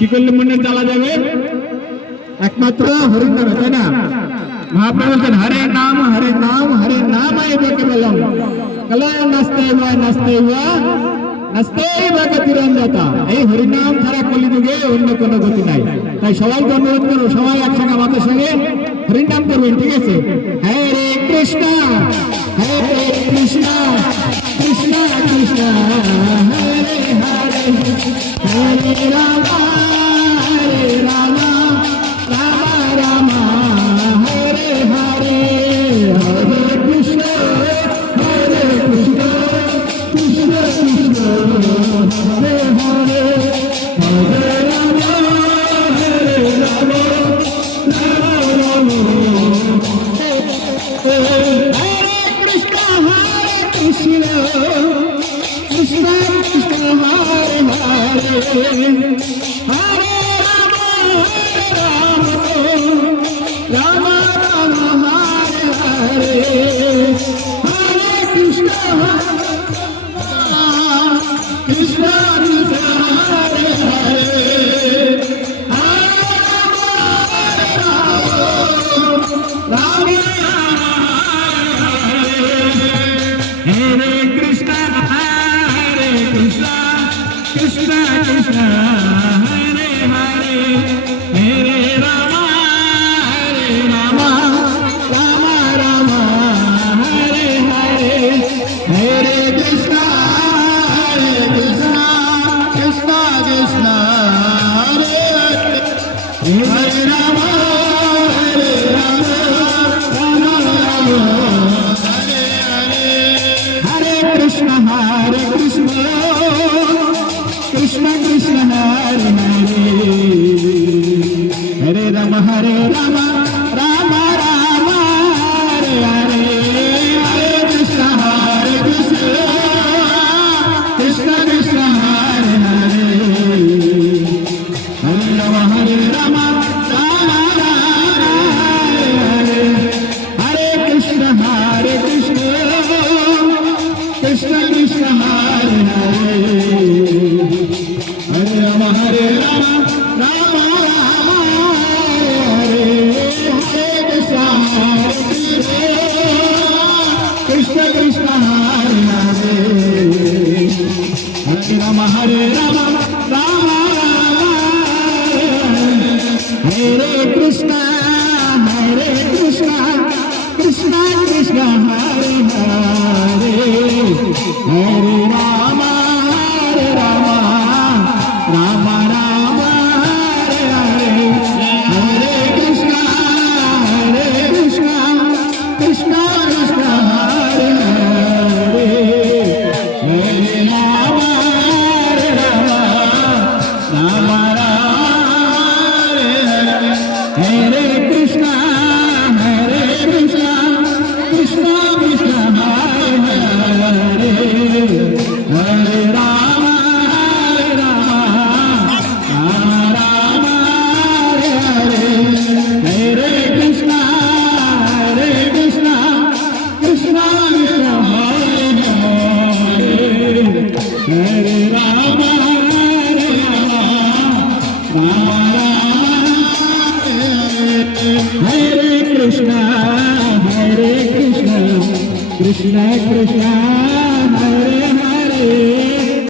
কি করলে মনের জ্বালা যাবে? একমাত্র হরির নামে, তাই না? মহাপ্রভু বলছেন হরে নাম হরে নাম হরে নাম আইবকে বললাম কলা নাস্তে বা গতিরঞ্জতা। এই হরিনাম ছাড়া কলিযুগে অন্য কোনো গতি নাই। তাই সবাইকে অনুরোধ করো, সবাই একসঙ্গে আমাদের সঙ্গে হরিনাম করবেন, ঠিক আছে? হরে কৃষ্ণ হরে কৃষ্ণ কৃষ্ণ কৃষ্ণ হরে হরে হরে রাম হরে রাম রাম রাম হরে হরে হরে কৃষ্ণ হরে কৃষ্ণ কৃষ্ণ কৃষ্ণ হরে হরে হরে রাম হরে রাম রাম রাম হরে কৃষ্ণ কৃষ্ণ কৃষ্ণ কৃষ্ণ হরে হরে হরে রাম রাম রাম হরে হরে হরে কৃষ্ণ কৃষ্ণ কৃষ্ণ হরে হরে রাম हरे कृष्ण कृष्ण कृष्ण हरे हरे हरे राम राम राम हरे हरे हरे कृष्ण कृष्ण कृष्ण कृष्ण हरे हरे हरे राम राम हरे हरे हरे कृष्ण कृष्ण कृष्ण हरे हरे हरे राम राम राम हरे हरे हरे कृष्ण कृष्ण कृष्ण हरे हरे हरे राम राम राम हरे हरे कृष्ण कृष्ण कृष्ण हरे हरे हरे राम राम राम हरे हरे कृष्ण कृष्ण कृष्ण हरे हरे हरे राम राम राम हरे कृष्ण कृष्ण कृष्ण हरे हरे हरे राम राम राम हरे हरे हरे कृष्ण कृष्ण कृष्ण हरे हरे हरे राम राम राम हरे हरे हरे कृष्ण कृष्ण कृष्ण हरे हरे हरे राम राम राम हरे हरे हरे कृष्ण कृष्ण कृष्ण हरे हरे हरे राम राम हरे कृष्ण कृष्ण कृष्ण